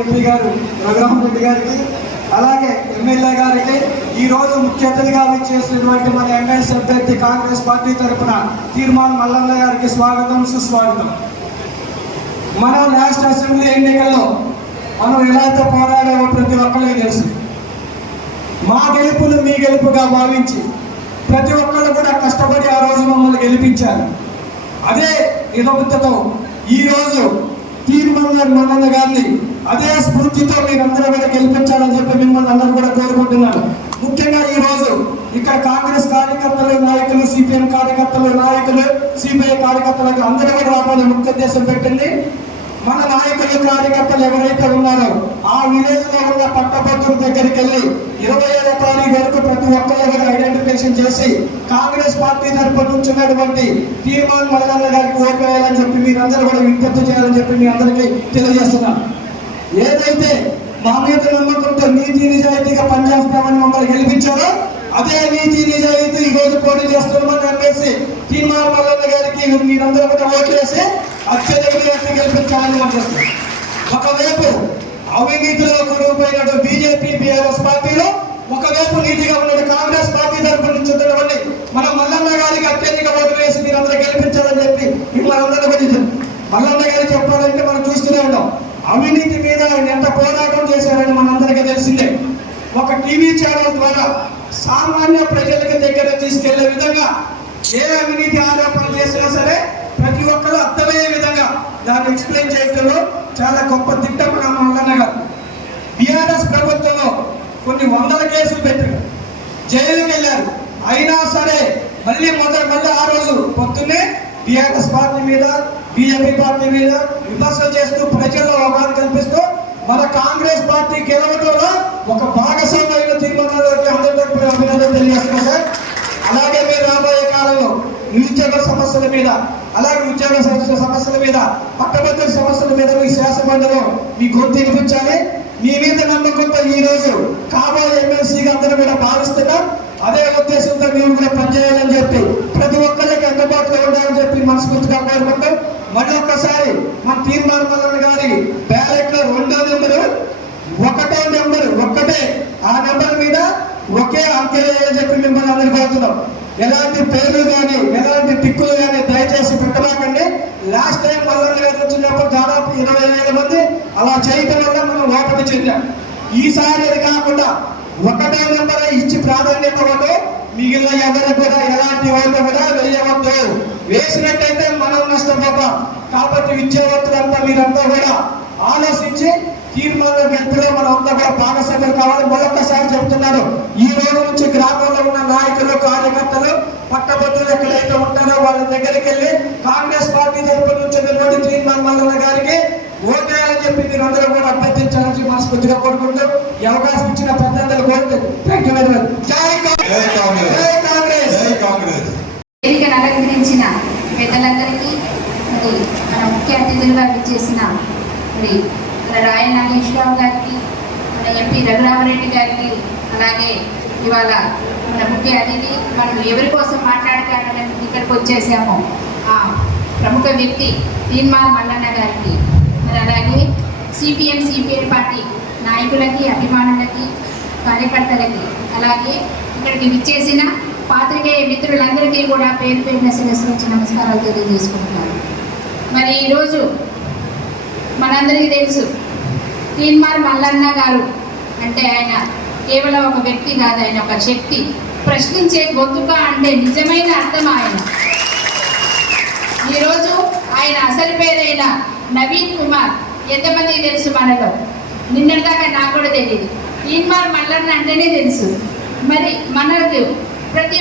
MP గారు రఘురామరెడ్డి గారికి అలాగే ఎమ్మెల్యే గారికి ఈ రోజు ముఖ్య అతిథిగా చేసినటువంటి మన ఎమ్మెల్సీ అభ్యర్థి కాంగ్రెస్ పార్టీ తరఫున తీర్మాన్ మల్లన్న గారికి స్వాగతం సుస్వాగతం. మన లాస్ట్ అసెంబ్లీ ఎన్నికల్లో మనం ఎలా అయితే పోరాడామో ప్రతి ఒక్కరికి తెలుసు. మా గెలుపును మీ గెలుపుగా భావించి ప్రతి ఒక్కరు కూడా కష్టపడి ఆ రోజు మమ్మల్ని గెలిపించారు. అదే నిలబుద్ధతో ఈ రోజు తీర్మానం మల్లన్న గారిని అదే స్ఫూర్తితో మీరందరూ కూడా గెలిపించాలని చెప్పి మిమ్మల్ని అందరూ కూడా కోరుకుంటున్నాను ముఖ్యంగా ఈ రోజు ఇక్కడ కాంగ్రెస్ కార్యకర్తలు నాయకులు సిపిఎం కార్యకర్తలు నాయకులు సిపిఐ కార్యకర్తలకు అందరికీ రావాలని ముఖ్య ఉద్దేశం పెట్టింది. మన నాయకులు కార్యకర్తలు ఎవరైతే ఉన్నారో ఆ విలేజ్లో ఉన్న పట్టభద్రుల దగ్గరికి వెళ్ళి ఇరవై ఐదో తారీఖు వరకు ప్రతి ఒక్కరు కూడా ఐడెంటిఫికేషన్ చేసి కాంగ్రెస్ పార్టీ తరపు నుంచి ఉన్నటువంటి తీర్మాన్ మల్లన్న గారికి ఓటు చెప్పి మీరందరూ కూడా విజ్ఞప్తి చేయాలని చెప్పి మీ అందరికీ తెలియజేస్తున్నాను ఏదైతే మా మీద నమ్మకంతో నీతి నిజాయితీగా పనిచేస్తామని మమ్మల్ని గెలిపించారో అదే నీతి నిజాయితీ ఈ రోజు పోటీ చేస్తున్నామని చెప్పేసి తీర్మాన్ మల్లన్న గారికి మీరందరూ కూడా ఓట్లేసి అత్యధిక గెలిపించాలని అనుకుంటున్నాం ఒకవైపు అవినీతిలో కొనుక్కుపోయినట్టు బీజేపీ బీఆర్ఎస్ పార్టీలో ఒకవైపు నీతిగా ఉన్నట్టు కాంగ్రెస్ పార్టీ తరపు నుంచి ఉన్నటువంటి మన మల్లన్న గారికి అత్యధిక ఓటు వేసి మీరందరూ గెలిపించాలని చెప్పి మిమ్మల్ని అందరూ మల్లన్న గారికి చెప్పాలంటే మనం చూస్తూనే ఉన్నాం. అవినీతి మీద ఎంత పోరాటం చేశారని మనందరికీ తెలిసిందే. ఒక టీవీ ఛానల్ ద్వారా సామాన్య ప్రజలకి దగ్గర తీసుకెళ్ళే విధంగా ఏ అవినీతి ఆరోపణలు చేసినా సరే ప్రతి ఒక్కరూ అర్థమయ్యే విధంగా దాన్ని ఎక్స్ప్లెయిన్ చేయడంలో చాలా గొప్ప దిట్ట మన మల్లన్న గారు. బీఆర్ఎస్ ప్రభుత్వంలో కొన్ని వందల కేసులు పెట్టారు. జైలుకి వెళ్ళారు. అయినా సరే మళ్ళీ మొదటి మళ్ళీ ఆ రోజు పొద్దున్నే టీఆర్ఎస్ పార్టీ మీద బీజేపీ పార్టీ మీద విమర్శలు చేస్తూ ప్రజల్లో అవగాహన కల్పిస్తూ మన కాంగ్రెస్ పార్టీ గెలవడంలో ఒక భాగస్వామ్యమైన తీర్మానాలకి అందరికీ అభినందన తెలియజేస్తున్నాం సార్. అలాగే మీరు రాబోయే కాలంలో నిరుద్యోగ సమస్యల మీద అలాగే ఉద్యోగ సమస్యల సమస్యల మీద పట్టభద్రుల సమస్యల మీద మీ శాసనమండలిలో మీ గొంతు వినిపించాలి. మీ మీద నమ్మకంతో ఈ రోజు కాబోయే ఎమ్మెల్సీగా అందరూ కూడా భావిస్తున్నాం. అదే ఉద్దేశంతో మేము కూడా పనిచేయాలని చెప్పి ప్రతి ఒక్కరికి అందుబాటులో ఉండాలని చెప్పి మనస్ఫూర్తిగా కోరుకుంటాం మళ్ళీ ఒక్కసారి మన తీర్మానం మల్లన్న గారి బ్యాలెట్లో రెండో నెంబరు ఒకటో నెంబర్ ఒక్కటే ఆ నెంబర్ మీద ఒకే అంకె చెప్పి మిమ్మల్ని అందరికీ కోరుతున్నాం. ఎలాంటి పేర్లు కానీ ఎలాంటి టిక్కులు కానీ దయచేసి పెట్టమాకండి లాస్ట్ టైం మల్లన్న గారు వచ్చినప్పుడు దాదాపు ఇరవై వేల మంది అలా చేయటం వల్ల మనం ఓటమి చెందాం. ఈసారి అది కాకుండా ఒకటే నెంబర్ ఇచ్చి ప్రాధాన్యత ఇవ్వదు మిగిలిన ఎవరు కూడా ఎలాంటి ఓటు కూడా వేయవద్దు. వేసినట్టయితే మనం నష్టపోతాం. కాబట్టి విద్యావంతులంతా మీరంతా కూడా ఆలోచించి తీర్మాన వ్యక్తిలో మనం అంతా కూడా భాగస్వామ్యం కావాలి మరొకసారి చెప్తున్నాను. ఈ రోజు నుంచి గ్రామంలో ఉన్న నాయకులు కార్యకర్తలు పట్టభద్రులు ఎక్కడైతే ఉంటారో వాళ్ళ దగ్గరికి వెళ్ళి కాంగ్రెస్ పార్టీ తరపు నుంచి ఉన్నటువంటి తీర్మాన్ మల్లన్న గారికి ఓటేయాలని చెప్పి మీరు అందరూ కూడా అభ్యర్థించాలని మనస్ఫూర్తిగా కోరుకుంటూ ఈ అవకాశం ఇచ్చిన పెద్దలు కోరుతూ థ్యాంక్ యూ వెరీ మచ్ జై జై కాంగ్రెస్! జై అలంకరించిన పెద్దలందరికీ మరి మన ముఖ్య అతిథులుగా విచ్చేసిన మరి మన రాయ నాగేశ్వరరావు గారికి మన ఎంపీ రఘురామరెడ్డి గారికి అలాగే ఇవాళ మన ముఖ్య అతిథి మనం ఎవరి కోసం మాట్లాడతామని ఇక్కడికి వచ్చేసామో. ఆ ప్రముఖ వ్యక్తి తీన్మాల్ మల్లన్న గారికి మరి అలాగే సిపిఎం సిపిఎం పార్టీ నాయకులకి అభిమానులకి కార్యకర్తలకి అలాగే ఇక్కడికి విచ్చేసిన పాత్రికేయ మిత్రులందరికీ కూడా పేరు పేరున శిరస్సు వచ్చి నమస్కారాలు తెలియజేసుకుంటున్నాను. మరి ఈరోజు మనందరికీ తెలుసు తీన్మార్ మల్లన్న గారు అంటే ఆయన కేవలం ఒక వ్యక్తి కాదు ఆయన ఒక శక్తి. ప్రశ్నించే గొంతుక అంటే నిజమైన అర్థం ఆయన. ఈరోజు ఆయన అసలు పేరైన నవీన్ కుమార్ ఎంతమందికి తెలుసు మనలో? నిన్నటిదాకా నాకు కూడా తెలియదు తీన్మార్ మల్లన్న అంటేనే తెలుసు. మరి మనకు ప్రతి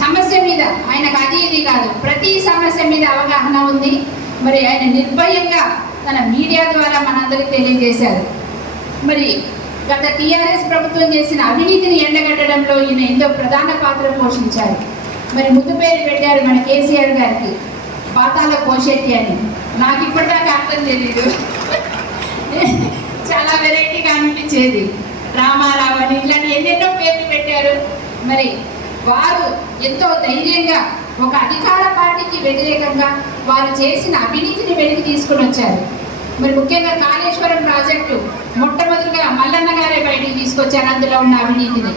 సమస్య మీద ఆయనకు అది ఇది కాదు. ప్రతి సమస్య మీద అవగాహన ఉంది. మరి ఆయన నిర్భయంగా తన మీడియా ద్వారా మనందరికీ తెలియజేశారు. మరి గత టీఆర్ఎస్ ప్రభుత్వం చేసిన అవినీతిని ఎండగట్టడంలో ఈయన ఎంతో ప్రధాన పాత్ర పోషించారు. మరి ముద్దు పేరు పెట్టారు మన కేసీఆర్ గారికి పాతాల కోశెట్టి అని. నాకు ఇప్పటిదాకా అర్థం తెలీదు. చాలా వెరైటీగా అనిపించేది. రామారావు అని ఇలాంటి ఎన్నెన్నో పేర్లు పెట్టారు. మరి వారు ఎంతో ధైర్యంగా ఒక అధికార పార్టీకి వ్యతిరేకంగా వారు చేసిన అవినీతిని వెలికి తీసుకుని వచ్చారు. మరి ముఖ్యంగా కాళేశ్వరం ప్రాజెక్టు మొట్టమొదటిగా మల్లన్న గారే బయటికి తీసుకొచ్చారు. అందులో ఉన్న అవినీతిని.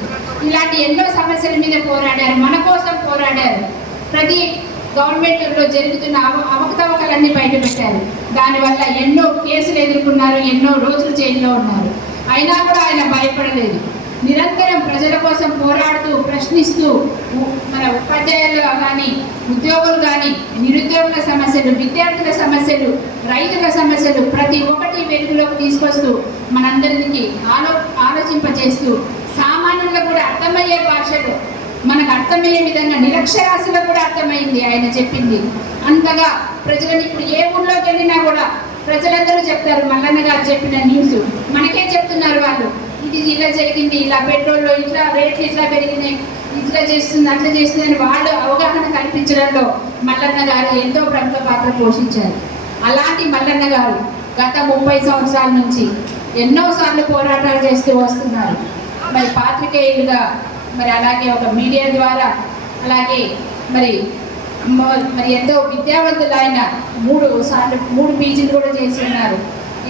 ఇలాంటి ఎన్నో సమస్యల మీద పోరాడారు. మన కోసం పోరాడారు. ప్రతి గవర్నమెంట్లో జరుగుతున్న అవ అవకతవకలన్నీ బయట పెట్టారు. దానివల్ల ఎన్నో కేసులు ఎదుర్కొన్నారు ఎన్నో రోజులు జైల్లో ఉన్నారు. అయినా కూడా ఆయన భయపడలేదు. నిరంతరం ప్రజల కోసం పోరాడుతూ ప్రశ్నిస్తూ మన ఉపాధ్యాయులు కానీ ఉద్యోగులు కానీ నిరుద్యోగుల సమస్యలు విద్యార్థుల సమస్యలు రైతుల సమస్యలు ప్రతి ఒక్కటి వెలుగులోకి తీసుకొస్తూ మనందరికీ ఆలో ఆలోచింపజేస్తూ సామాన్యులకు కూడా అర్థమయ్యే భాషలో మనకు అర్థమయ్యే విధంగా నిరక్షరాశులకు కూడా అర్థమైంది ఆయన చెప్పింది. అంతగా ప్రజలను ఇప్పుడు ఏ ఊళ్ళోకి వెళ్ళినా కూడా ప్రజలందరూ చెప్తారు మల్లన్న గారు చెప్పిన న్యూస్. మనకే చెప్తున్నారు వాళ్ళు. ఇది ఇలా జరిగింది. ఇలా పెట్రోల్లో ఇట్లా రేట్లు ఇట్లా పెరిగినాయి. ఇట్లా చేస్తుంది అట్లా చేస్తుంది అని వాళ్ళు అవగాహన కల్పించడంలో మల్లన్న గారు ఎంతో ప్రముఖ పాత్ర పోషించారు. అలాంటి మల్లన్న గారు గత ముప్పై సంవత్సరాల నుంచి ఎన్నోసార్లు పోరాటాలు చేస్తూ వస్తున్నారు. మరి పాత్రికేయులుగా మరి అలాగే ఒక మీడియా ద్వారా అలాగే మరి మరి ఎంతో విద్యావంతులు ఆయన మూడు సార్లు మూడు పీజీలు కూడా చేసి ఉన్నారు.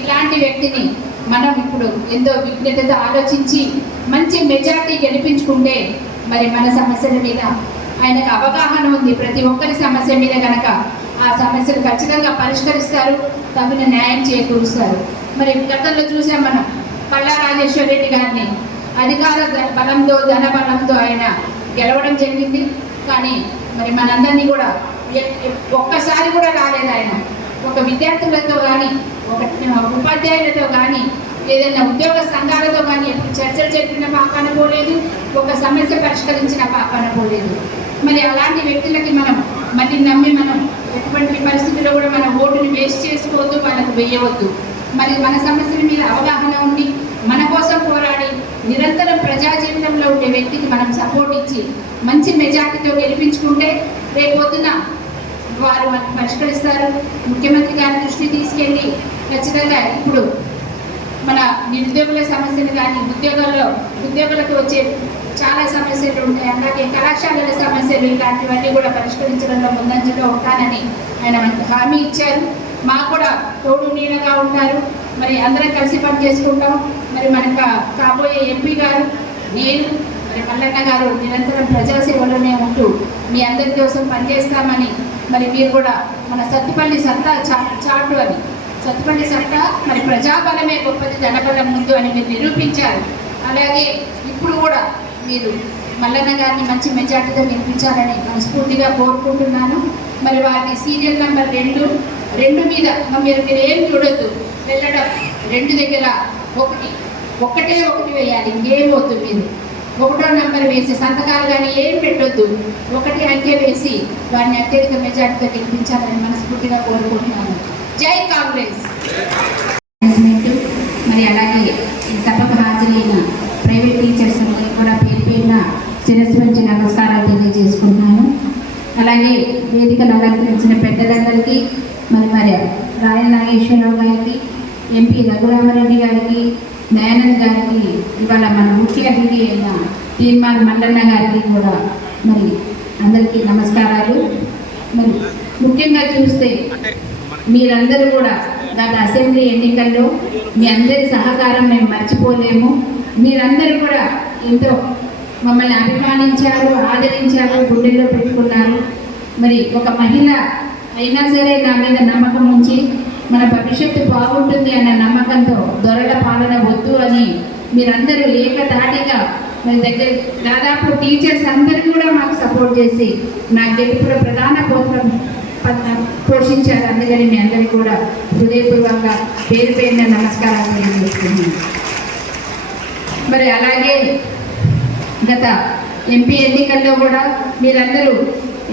ఇలాంటి వ్యక్తిని మనం ఇప్పుడు ఎంతో విజ్ఞతతో ఆలోచించి మంచి మెజారిటీ గెలిపించుకుంటే మరి మన సమస్యల మీద ఆయనకు అవగాహన ఉంది. ప్రతి ఒక్కరి సమస్య మీద కనుక ఆ సమస్యలు ఖచ్చితంగా పరిష్కరిస్తారు తగిన న్యాయం చేకూరుస్తారు. మరి గతంలో చూసాం మనం పల్లా రాజేశ్వర రెడ్డి గారిని అధికార బలంతో ధన బలంతో ఆయన గెలవడం జరిగింది. కానీ మరి మనందరినీ కూడా ఎ- ఒక్కసారి కూడా రాలేదు ఆయన. ఒక విద్యార్థులతో కానీ ఒక ఉపాధ్యాయులతో కానీ ఏదైనా ఉద్యోగ సంఘాలతో కానీ ఎప్పుడు చర్చలు జరిపిన పాపాన పోలేదు ఒక సమస్య పరిష్కరించిన పాపాన పోలేదు. మరి అలాంటి వ్యక్తులకి మనం మళ్ళీ నమ్మి మనం ఎటువంటి పరిస్థితుల్లో కూడా మన ఓటుని వేస్ట్ చేసుకోవద్దు వాళ్ళకు వేయవద్దు. మరి మన సమస్యల మీద అవగాహన ఉండి మన కోసం పోరాడి నిరంతరం ప్రజా జీవితంలో ఉండే వ్యక్తికి మనం సపోర్ట్ ఇచ్చి మంచి మెజార్టీతో గెలిపించుకుంటే రేపొద్దున వారు మనకు పరిష్కరిస్తారు. ముఖ్యమంత్రి గారి దృష్టి తీసుకెళ్ళి ఖచ్చితంగా ఇప్పుడు మన నిరుద్యోగుల సమస్యలు కానీ ఉద్యోగాల్లో ఉద్యోగులకు వచ్చే చాలా సమస్యలు ఉంటాయి. అలాగే కళాశాలల సమస్యలు ఇలాంటివన్నీ కూడా పరిష్కరించడంలో ముందంజలో ఉంటానని ఆయన మనకు హామీ ఇచ్చారు. మాకు కూడా తోడు నీడగా ఉంటారు మరి అందరం కలిసి పని చేసుకుంటాం. మరి మనకు కాబోయే ఎంపీ గారు నేను మరి మల్లన్న గారు నిరంతరం ప్రజాసేవలోనే ఉంటూ మీ అందరి కోసం పనిచేస్తామని మరి మీరు కూడా మన సత్తిపల్లి సత్తా చా చాటు అని సత్తుపల్లి సర్కార్ మరి ప్రజాబలమే గొప్పది జనబలం ముందు అని మీరు నిరూపించారు. అలాగే ఇప్పుడు కూడా మీరు మల్లన్న గారిని మంచి మెజార్టీతో గెలిపించాలని మనస్ఫూర్తిగా కోరుకుంటున్నాను. మరి వారిని సీరియల్ నెంబర్ రెండు రెండు మీద మీరు మీరు ఏం చూడొద్దు. వెళ్ళడం రెండు దగ్గర ఒకటి ఒకటే ఒకటి వేయాలి ఇంకేం మీరు. ఒకటో నెంబర్ వేసి సంతకాలు కానీ ఏం పెట్టొద్దు. ఒకటి అంకె వేసి వారిని అత్యధిక మెజార్టీతో గెలిపించాలని మనస్ఫూర్తిగా కోరుకుంటున్నాను. జై కాంగ్రెస్. మరి అలాగే ఈ సభకు హాజరైన ప్రైవేట్ టీచర్స్ కూడా పేరు పేరున శిరస్సు నుంచి నమస్కారాలు తెలియజేసుకుంటున్నాను. అలాగే వేదికను అలంకరించిన పెద్దలందరికీ మరి మరి రాయల నాగేశ్వరరావు గారికి ఎంపీ రఘురామరెడ్డి గారికి దయానంద్ గారికి ఇవాళ మన ముఖ్య అతిథి అయిన తీర్మాన్ మల్లన్న గారికి కూడా మరి అందరికీ నమస్కారాలు. మరి ముఖ్యంగా చూస్తే మీరందరూ కూడా గత అసెంబ్లీ ఎన్నికల్లో మీ అందరి సహకారం మేము మర్చిపోలేము. మీరందరూ కూడా ఎంతో మమ్మల్ని అభిమానించారు ఆదరించారు గుండెల్లో పెట్టుకున్నారు. మరి ఒక మహిళ అయినా సరే నా మీద నమ్మకం ఉంచి మన భవిష్యత్తు బాగుంటుంది అన్న నమ్మకంతో దొరల పాలన వద్దు అని మీరందరూ ఏకతాటిగా మన దగ్గర దాదాపు టీచర్స్ అందరూ కూడా మాకు సపోర్ట్ చేసి నా గెలుపులో ప్రధాన పోత్రం పోషించారు. అందుకని మీ అందరికీ కూడా హృదయపూర్వకంగా పేరు పేరున నమస్కారాలు తెలియజేస్తున్నాను. మరి అలాగే గత ఎంపీ ఎన్నికల్లో కూడా మీరందరూ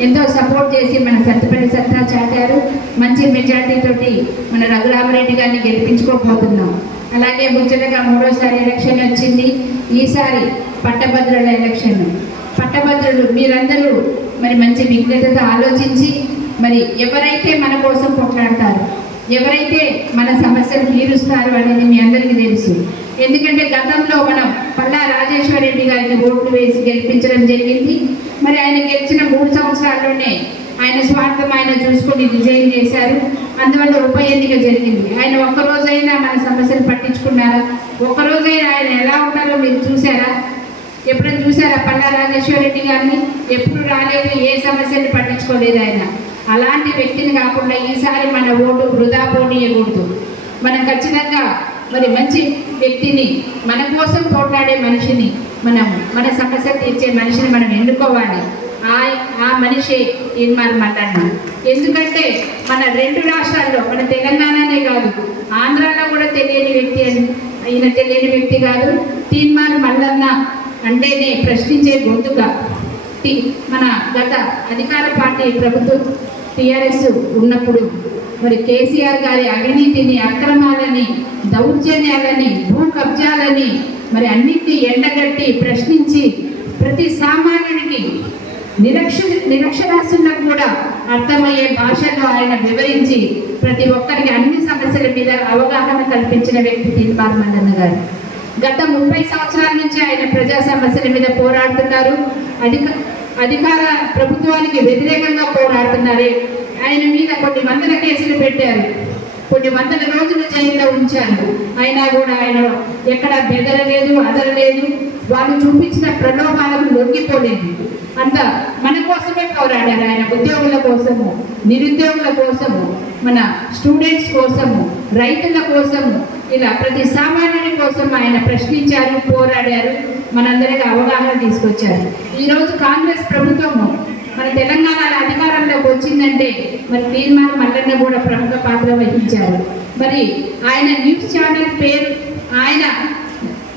ఎంతో సపోర్ట్ చేసి మన సత్తుపల్లి సత్తా చాటారు మంచి మెజార్టీతోటి మన రఘురామరెడ్డి గారిని గెలిపించుకోబోతున్నాం. అలాగే ముచ్చటగా మూడోసారి ఎలక్షన్ వచ్చింది. ఈసారి పట్టభద్రుల ఎలక్షన్. పట్టభద్రులు మీరందరూ మరి మంచి విజ్ఞతతో ఆలోచించి మరి ఎవరైతే మన కోసం కొట్లాడతారు ఎవరైతే మన సమస్యలు తీరుస్తారు అనేది మీ అందరికీ తెలుసు. ఎందుకంటే గతంలో మనం పల్లా రాజేశ్వర రెడ్డి గారిని ఓట్లు వేసి గెలిపించడం జరిగింది. మరి ఆయన గెలిచిన మూడు సంవత్సరాల్లోనే ఆయన స్వార్థం ఆయన చూసుకొని విజయం చేశారు. అందువల్ల ఉప ఎన్నిక జరిగింది. ఆయన ఒక్కరోజైనా మన సమస్యలు పట్టించుకున్నారా? ఒక్కరోజైనా ఆయన ఎలా ఉన్నారో మీరు చూసారా ఎప్పుడైనా చూసారా పల్లా రాజేశ్వర రెడ్డి గారిని? ఎప్పుడు రాలేదు ఏ సమస్యలు పట్టించుకోలేదు ఆయన. అలాంటి వ్యక్తిని కాకుండా ఈసారి మన ఓటు వృధా పోనీయకూడదు మనం ఖచ్చితంగా మరి మంచి వ్యక్తిని మన కోసం పోట్లాడే మనిషిని మనం మన సమస్య తీర్చే మనిషిని మనం ఎన్నుకోవాలి. ఆ ఆ మనిషే ఈర్మార్ మల్లన్న. ఎందుకంటే మన రెండు రాష్ట్రాల్లో మన తెలంగాణనే కాదు ఆంధ్రాలో కూడా తెలియని వ్యక్తి అని- ఈయన తెలియని వ్యక్తి కాదు. తీర్మార్ మల్లన్న అంటేనే ప్రశ్నించే గొంతుగా మన గత అధికార పార్టీ ప్రభుత్వం టిఆర్ఎస్ ఉన్నప్పుడు మరి కేసీఆర్ గారి అవినీతిని అక్రమాలని దౌర్జన్యాలని భూ కబ్జాలని మరి అన్నింటినీ ఎండగట్టి ప్రశ్నించి ప్రతి సామాన్యుడికి నిరక్ష నిరక్షరాస్యులకు కూడా అర్థమయ్యే భాషలో ఆయన వివరించి ప్రతి ఒక్కరికి అన్ని సమస్యల మీద అవగాహన కల్పించిన వ్యక్తి తీర్మార్ మల్లన్న గారు. గత ముప్పై సంవత్సరాల నుంచి ఆయన ప్రజా సమస్యల మీద పోరాడుతున్నారు. అధిక అధికార ప్రభుత్వానికి వ్యతిరేకంగా పోరాడుతున్నారు. ఆయన మీద కొన్ని వందల కేసులు పెట్టారు. కొన్ని వందల రోజులు జైల్లో ఉంచారు. అయినా కూడా ఆయన ఎక్కడ బెదరలేదు అదరలేదు. వాళ్ళు చూపించిన ప్రలోభాలకు లొంగిపోలేదు. అంత మన కోసమే పోరాడారు ఆయన ఉద్యోగుల కోసము నిరుద్యోగుల కోసము మన స్టూడెంట్స్ కోసము రైతుల కోసము ఇలా ప్రతి సామాన్యుడి కోసం ఆయన ప్రశ్నించారు పోరాడారు మనందరికీ అవగాహన తీసుకొచ్చారు. ఈరోజు కాంగ్రెస్ ప్రభుత్వము మన తెలంగాణలో అధికారంలోకి వచ్చిందంటే మరి తీర్మాన మల్లన్న కూడా ప్రముఖ పాత్ర వహించారు. మరి ఆయన న్యూస్ ఛానల్ పేరు ఆయన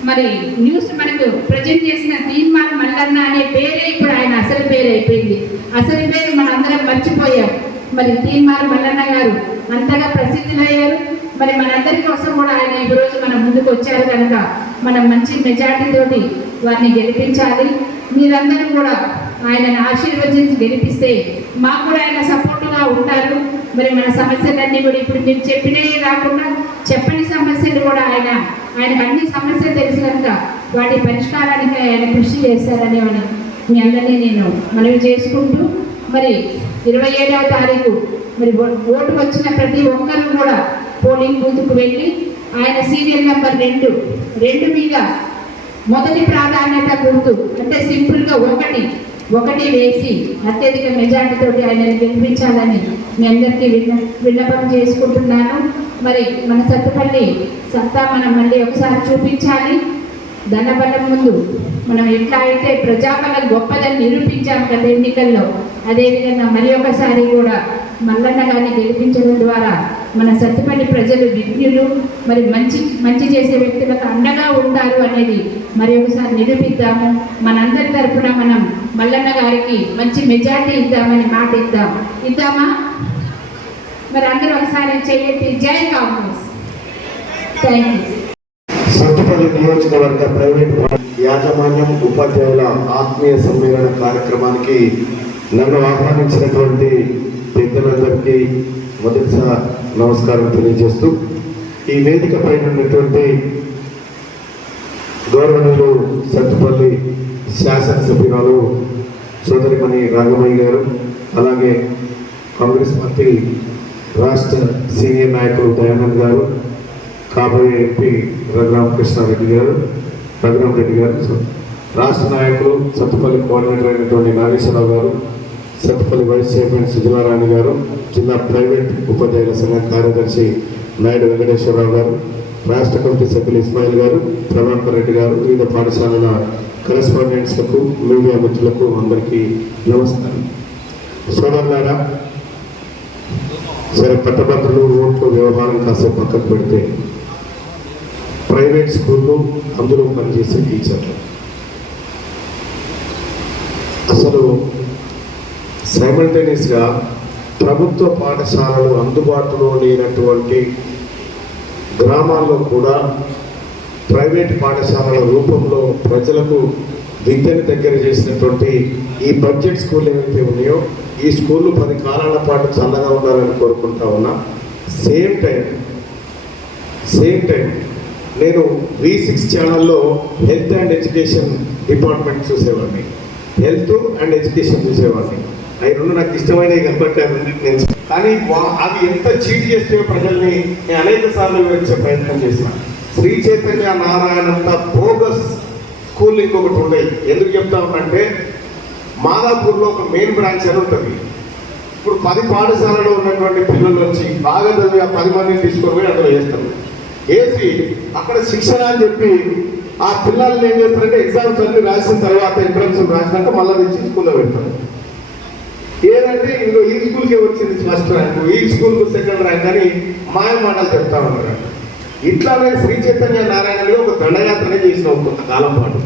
మరి న్యూస్ మనకు ప్రజెంట్ చేసిన తీర్మాన మల్లన్న అనే పేరే ఇప్పుడు ఆయన అసలు పేరు అయిపోయింది. అసలు పేరు మనందరం మర్చిపోయాం. మరి తీర్మాన మల్లన్న గారు అంతగా ప్రసిద్ధులయ్యారు. మరి మనందరి కోసం కూడా ఆయన ఈ రోజు మన ముందుకు వచ్చారు కనుక మనం మంచి మెజార్టీతోటి వారిని గెలిపించాలి. మీరందరూ కూడా ఆయనను ఆశీర్వదించి గెలిపిస్తే మాకు కూడా ఆయన సపోర్టుగా ఉంటారు. మరి మన సమస్యలన్నీ కూడా ఇప్పుడు మీరు చెప్పినవి కాకుండా చెప్పని సమస్యలు కూడా ఆయన ఆయనకు అన్ని సమస్యలు తెలుసు కనుక వాటి పరిష్కారానికి ఆయన కృషి చేశారని మనం మీ అందరినీ నేను మనవి చేసుకుంటూ మరి ఇరవై ఏడవ తారీఖు. మరి ఓ- ఓటు వచ్చిన ప్రతి ఒక్కరూ కూడా పోలింగ్ బూత్కు వెళ్ళి ఆయన సీరియల్ నెంబర్ రెండు. రెండు మీద మొదటి ప్రాధాన్యత గుర్తు. అంటే సింపుల్గా ఒకటి ఒకటి వేసి అత్యధిక మెజార్టీ ఆయనను గెలిపించాలని మీ అందరికీ విన్న విన్నపం చేసుకుంటున్నాను. మరి మన సత్తుపల్లి సత్తా మనం మళ్ళీ ఒకసారి చూపించాలి. ధనబలం ముందు మనం ఎట్లా అయితే ప్రజాబలం గొప్పదని నిరూపించాం గత ఎన్నికల్లో అదేవిధంగా మరి ఒకసారి కూడా మల్లన్న గారిని గెలిపించడం ద్వారా మన సత్తుపల్లి ప్రజలు విజ్ఞులు మరి మంచి మంచి చేసే వ్యక్తులకు అండగా ఉంటారు అనేది మరి ఒకసారి నిరూపిద్దాము. మనందరి తరఫున మనం మల్లన్న గారికి మంచి మెజార్టీ ఇద్దామని మాట ఇద్దాం. ఇద్దామా? మరి అందరూ ఒకసారి చేయండి. జై కాంగ్రెస్. థ్యాంక్ యూ సత్తుపల్లి నియోజకవర్గ ప్రైవేట్ యాజమాన్యం ఉపాధ్యాయుల ఆత్మీయ సమ్మేళన కార్యక్రమానికి నన్ను ఆహ్వానించినటువంటి పెద్దలందరికీ మొదటిసారి నమస్కారం తెలియజేస్తూ ఈ వేదిక పైన ఉన్నటువంటి గౌరవనీయులు సత్తుపల్లి శాసనసభ్యురాలు సోదరిమణి రాఘమయ్య గారు అలాగే కాంగ్రెస్ పార్టీ రాష్ట్ర సీనియర్ నాయకులు దయానంద్ గారు కాబోయే ఎంపీ రఘురామకృష్ణారెడ్డి గారు రఘురామరెడ్డి గారు రాష్ట్ర నాయకులు సత్తుపల్లి కోఆర్డినేటర్ అయినటువంటి నాగేశ్వరరావు గారు సత్తుపల్లి వైస్ చైర్మన్ సుజలారాణి గారు జిల్లా ప్రైవేట్ ఉపాధ్యాయుల సంఘం కార్యదర్శి నాయుడు వెంకటేశ్వరరావు గారు రాష్ట్ర కమిటీ సభ్యులు ఇస్మాయిల్ గారు ప్రభాకర్ రెడ్డి గారు వివిధ పాఠశాలల కరెస్పాండెంట్స్లకు మీడియా మిత్రులకు అందరికీ నమస్కారం. సోదరులారా సరే పట్టభద్రులు ఓట్లు వ్యవహారం కాసేపు పక్కకు పెడితే ప్రైవేట్ స్కూళ్ళు అందులో పనిచేసే టీచర్లు. అసలు సైమల్టేనియస్గా ప్రభుత్వ పాఠశాలలు అందుబాటులో లేనటువంటి గ్రామాల్లో కూడా ప్రైవేట్ పాఠశాలల రూపంలో ప్రజలకు విద్యను దగ్గర చేసినటువంటి ఈ బడ్జెట్ స్కూల్ ఏవైతే ఉన్నాయో ఈ స్కూళ్ళు పది కాలాల పాటు చల్లగా ఉండాలని కోరుకుంటా ఉన్నా సేమ్ టైం సేమ్ టైం నేను వి సిక్స్ ఛానల్లో హెల్త్ అండ్ ఎడ్యుకేషన్ డిపార్ట్మెంట్ చూసేవాడిని. హెల్త్ అండ్ ఎడ్యుకేషన్ చూసేవాడిని. అవి రెండు నాకు ఇష్టమైనవి కాబట్టి నేను కానీ అవి ఎంత చీట్ చేస్తే ప్రజల్ని నేను అనేక సార్లు వివరించే ప్రయత్నం చేసిన. శ్రీ చైతన్య నారాయణంత బోగస్ స్కూల్ ఇంకొకటి ఉండేది ఎందుకు చెప్తామంటే మాదాపూర్లో ఒక మెయిన్ బ్రాంచ్ అని ఉంటుంది. ఇప్పుడు పది పాఠశాలలో ఉన్నటువంటి పిల్లలు వచ్చి బాగా చదివి ఆ పది మందిని తీసుకొని పోయి అందులో వేస్తారు. వేసి అక్కడ శిక్షణ అని చెప్పి ఆ పిల్లల్ని ఏం చేస్తారంటే ఎగ్జామ్స్ అన్ని రాసిన తర్వాత ఎంట్రన్స్ రాసినాక మళ్ళీ తెచ్చి స్కూల్లో పెడతారు ఏదంటే ఇంకో ఈ స్కూల్కే వచ్చింది ఫస్ట్ ర్యాంక్ ఈ స్కూల్కు సెకండ్ ర్యాంక్ అని మాయ మాటలు చెప్తా ఉన్నారు ఇట్లానే శ్రీ చైతన్య నారాయణలో ఒక దండయాత్రనే చేసిన కొంతకాలం పాటు.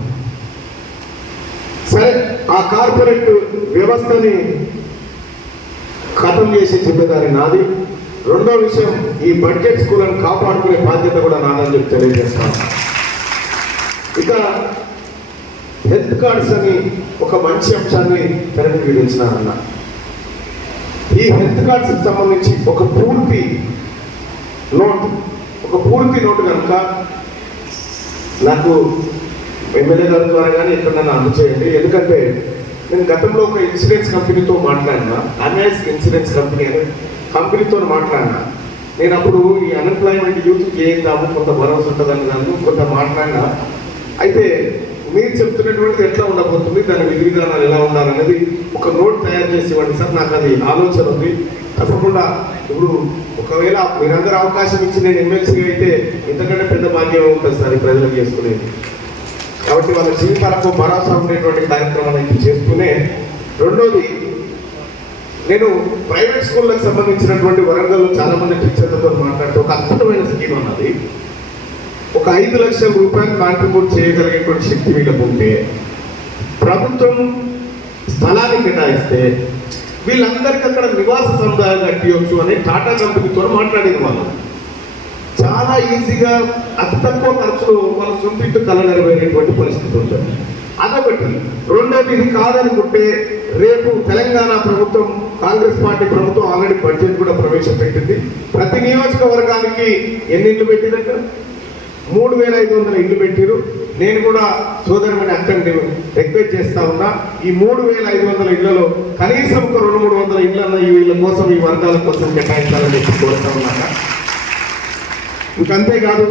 సరే ఆ కార్పొరేట్ వ్యవస్థని ఖతం చేసి జిమ్మేదారి నాది. రెండో విషయం ఈ బడ్జెట్ స్కూళ్ళను కాపాడుకునే బాధ్యత కూడా నాదని చెప్పి తెలియజేస్తాను. ఇక హెల్త్ కార్డ్స్ అని ఒక మంచి అంశాన్ని తెరపి విధించినారన్న. ఈ హెల్త్ కార్డ్స్కి సంబంధించి ఒక పూర్తి నోట్ ఒక పూర్తి నోట్ కనుక నాకు ఎమ్మెల్యే గారి ద్వారా కానీ ఎక్కడైనా అందచేయండి. ఎందుకంటే నేను గతంలో ఒక ఇన్సూరెన్స్ కంపెనీతో మాట్లాడినా అన్యాస్ ఇన్సూరెన్స్ కంపెనీ అనే కంపెనీతో మాట్లాడినా. నేను అప్పుడు ఈ అన్ఎంప్లాయ్మెంట్ యూత్కి ఏం కాదు కొంత భరోసా ఉంటుందని దాన్ని కొంత మాట్లాడినా. అయితే మీరు చెప్తున్నటువంటిది ఎట్లా ఉండబోతుంది దాని విధి విధానాలు ఎలా ఉండాలనేది ఒక నోట్ తయారు చేసి ఇవ్వండి సార్ నాకు అది ఆలోచన ఉంది. తప్పకుండా ఇప్పుడు ఒకవేళ మీరందరూ అవకాశం ఇచ్చి నేను ఎమ్మెల్సీ అయితే ఇంతకంటే పెద్ద భాగ్యం ఉంటుంది సార్ ఈ ప్రజలకు చేసుకునేది. కాబట్టి వాళ్ళ జీవితాలకు భరోసా ఉండేటువంటి కార్యక్రమాలు అయితే చేస్తూనే రెండోది నేను ప్రైవేట్ స్కూళ్ళకి సంబంధించినటువంటి వరంగల్లో చాలా మంది టీచర్లతో మాట్లాడుతూ ఒక అద్భుతమైన స్కీమ్ ఉన్నది. ఒక ఐదు లక్షల రూపాయలు కాంట్రిబ్యూట్ చేయగలిగేటువంటి శక్తి వీళ్ళకు ఉంటే ప్రభుత్వం స్థలాన్ని కేటాయిస్తే వీళ్ళందరికీ అక్కడ నివాస సముదాయం కట్టియొచ్చు అని టాటా కంపెనీతో మాట్లాడేది వాళ్ళు. చాలా ఈజీగా అతి తక్కువ ఖర్చులో వాళ్ళ సొంత ఇంటి కళ నెరవేరేటువంటి పరిస్థితి ఉంటుంది. అదొకటి. రెండోది ఇది కాదనుకుంటే రేపు తెలంగాణ ప్రభుత్వం కాంగ్రెస్ పార్టీ ప్రభుత్వం ఆల్రెడీ బడ్జెట్ కూడా ప్రవేశపెట్టింది. ప్రతి నియోజకవర్గానికి ఎన్ని ఇళ్ళు పెట్టినట్ట మూడు వేల ఐదు వందల ఇల్లు పెట్టిరు నేను కూడా సోదరుమని అక్కడిని రిక్వెస్ట్ చేస్తా ఉన్నా ఈ మూడు వేల ఐదు వందల ఇళ్ళలో కనీసం ఒక రెండు మూడు వందల ఇళ్ళన్న ఈ వీళ్ళ కోసం ఈ వర్గాల కోసం కేటాయించాలని చెప్పి కోరుతా ఉన్నాక ఇంకంతేకాదు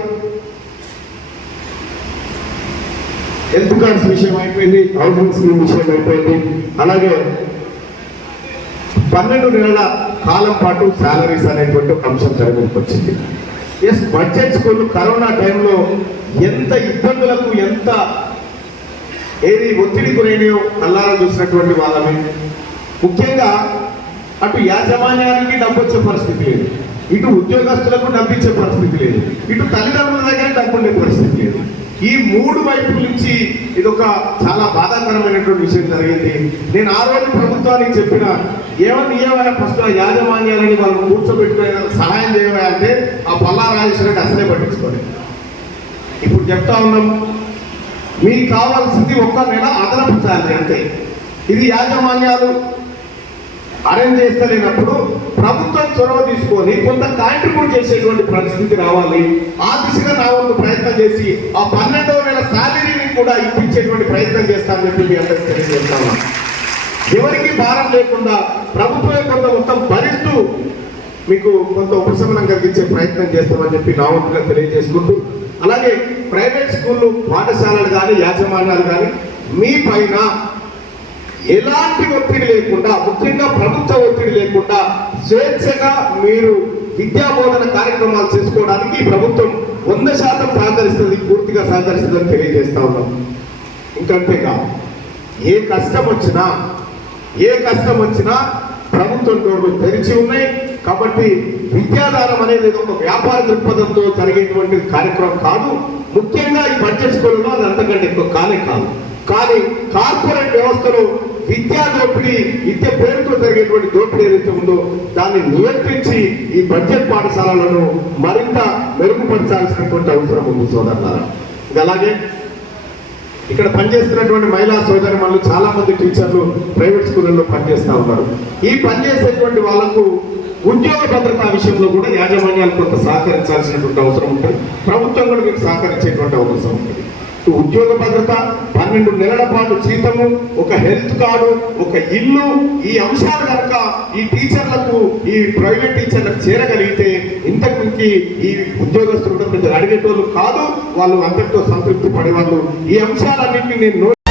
హెల్త్ కార్డ్స్ విషయం అయిపోయింది హౌసింగ్ స్కీమ్ విషయం అయిపోయింది. అలాగే పన్నెండు నెలల కాలం పాటు శాలరీస్ అనేటువంటి ఒక అంశం తెర వచ్చింది. ఎస్ బడ్జెట్ స్కూల్ కరోనా టైంలో ఎంత ఇబ్బందులకు ఎంత ఏది ఒత్తిడి గురైనయో కల్లారా చూసినటువంటి వాళ్ళమే. ముఖ్యంగా అటు యాజమాన్యానికి డబ్బు వచ్చే పరిస్థితి లేదు. ఇటు ఉద్యోగస్తులకు డబ్బు ఇచ్చే పరిస్థితి లేదు. ఇటు తల్లిదండ్రుల దగ్గర డబ్బు ఉండే పరిస్థితి లేదు. ఈ మూడు వైపుల నుంచి ఇది ఒక చాలా బాధాకరమైనటువంటి విషయం జరిగింది. నేను ఆ రోజు ప్రభుత్వానికి చెప్పిన ఏమని ఏమైనా ఫస్ట్ యాజమాన్యాలని వాళ్ళు కూర్చోబెట్టుకునే సహాయం చేయవా అంటే ఆ పల్లా రాజేశ్వరికి అసలే పట్టించుకోలేదు. ఇప్పుడు చెప్తా ఉన్నాం మీకు కావాల్సింది ఒక్క నెల అదనపు శాలరీ అంతే. ఇది యాజమాన్యాలు అరేంజ్ చేస్తలేనప్పుడు ప్రభుత్వం చొరవ తీసుకొని కొంత కాంట్రిబ్యూట్ చేసేటువంటి పరిస్థితి రావాలి. ఆ దిశగా నా వంతు ప్రయత్నం చేసి ఆ పన్నెండవ నెల శాలరీని కూడా ఇప్పించేటువంటి ప్రయత్నం చేస్తానని చెప్పి మీ అందరికీ తెలియజేస్తాను ఎవరికి భారం లేకుండా ప్రభుత్వం కొంత మొత్తం భరిస్తూ మీకు కొంత ఉపశమనం కలిగించే ప్రయత్నం చేస్తామని చెప్పి నా వంతుగా తెలియజేసుకుంటూ అలాగే ప్రైవేట్ స్కూళ్ళు పాఠశాలలు కానీ యాజమాన్యాలు కానీ మీ పైన ఎలాంటి ఒత్తిడి లేకుండా ముఖ్యంగా ప్రభుత్వ ఒత్తిడి లేకుండా స్వేచ్ఛగా మీరు విద్యా బోధన కార్యక్రమాలు చేసుకోవడానికి ప్రభుత్వం వంద శాతం సహకరిస్తుంది పూర్తిగా సహకరిస్తుందని తెలియజేస్తా ఉన్నాం. ఇంకంతేగా ఏ కష్టం వచ్చినా ఏ కష్టం వచ్చినా ప్రభుత్వం డోర్లు తెరిచి ఉన్నాయి. కాబట్టి విద్యాదానం అనేది ఒక వ్యాపార దృక్పథంతో జరిగేటువంటి కార్యక్రమం కాదు. ముఖ్యంగా ఈ బడ్జెట్ స్కూల్లో అది అంతకంటే ఎక్కువ కానే కాదు. కానీ కార్పొరేట్ వ్యవస్థలో విద్యా దోపిడీ విద్య పేరుతో జరిగేటువంటి దోపిడీ ఏదైతే ఉందో దాన్ని నియంత్రించి ఈ బడ్జెట్ పాఠశాలలను మరింత మెరుగుపరచాల్సినటువంటి అవసరం ఉంది సోదరులారా. అలాగే ఇక్కడ పనిచేస్తున్నటువంటి మహిళా సోదరి వాళ్ళు చాలా మంది టీచర్లు ప్రైవేట్ స్కూళ్ళల్లో పనిచేస్తూ ఉన్నారు. ఈ పనిచేసేటువంటి వాళ్ళకు ఉద్యోగ భద్రత విషయంలో కూడా యాజమాన్యాలు కొంత సహకరించాల్సినటువంటి అవసరం ఉంటుంది. ప్రభుత్వం కూడా మీకు సహకరించేటువంటి అవసరం ఉంటుంది. ఉద్యోగ భద్రత పన్నెండు నెలల పాటు జీతము ఒక హెల్త్ కార్డు ఒక ఇల్లు ఈ అంశాలు కనుక ఈ టీచర్లకు ఈ ప్రైవేట్ టీచర్లకు చేరగలిగితే ఇంతకుమించి ఈ ఉద్యోగస్తులు అడిగేటోళ్ళు కాదు వాళ్ళు అంతటితో సంతృప్తి పడేవాళ్ళు. ఈ అంశాలన్నింటినీ నేను